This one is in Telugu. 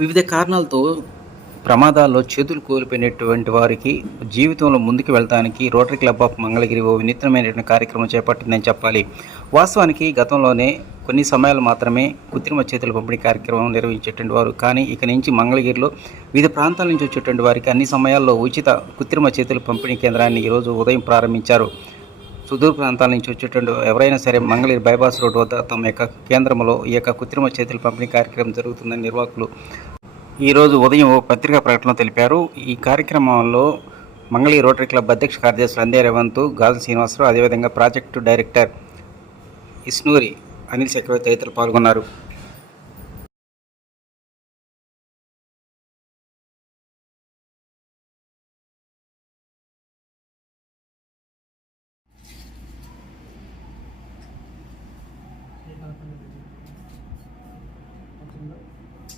వివిధ కారణాలతో ప్రమాదాల్లో చేతులు కోల్పోయినటువంటి వారికి జీవితంలో ముందుకు వెళ్ళడానికి రోటరీ క్లబ్ ఆఫ్ మంగళగిరి ఓ వినూత్నమైనటువంటి కార్యక్రమం చేపట్టిందని చెప్పాలి. వాస్తవానికి గతంలోనే కొన్ని సమయాలు మాత్రమే కృత్రిమ చేతుల పంపిణీ కార్యక్రమం నిర్వహించేటువంటి వారు. కానీ ఇక నుంచి మంగళగిరిలో వివిధ ప్రాంతాల నుంచి వచ్చేటువంటి వారికి అన్ని సమయాల్లో ఉచిత కృత్రిమ చేతుల పంపిణీ కేంద్రాన్ని ఈరోజు ఉదయం ప్రారంభించారు. సుదూర ప్రాంతాల నుంచి వచ్చేటువంటి ఎవరైనా సరే మంగళగిరి బైపాస్ రోడ్డు వద్ద తమ యొక్క కేంద్రంలో ఈ యొక్క కృత్రిమ చేతుల పంపిణీ కార్యక్రమం జరుగుతుందని నిర్వాహకులు ఈరోజు ఉదయం పత్రికా ప్రకటనలో తెలిపారు. ఈ కార్యక్రమంలో మంగళగిరి రోటరీ క్లబ్ అధ్యక్ష కార్యదర్శులు అందే రేవంత్, గాజు శ్రీనివాసరావు, అదేవిధంగా ప్రాజెక్టు డైరెక్టర్ ఇస్నూరి అనిల్ చక్రవర్తి తదితరులు పాల్గొన్నారు.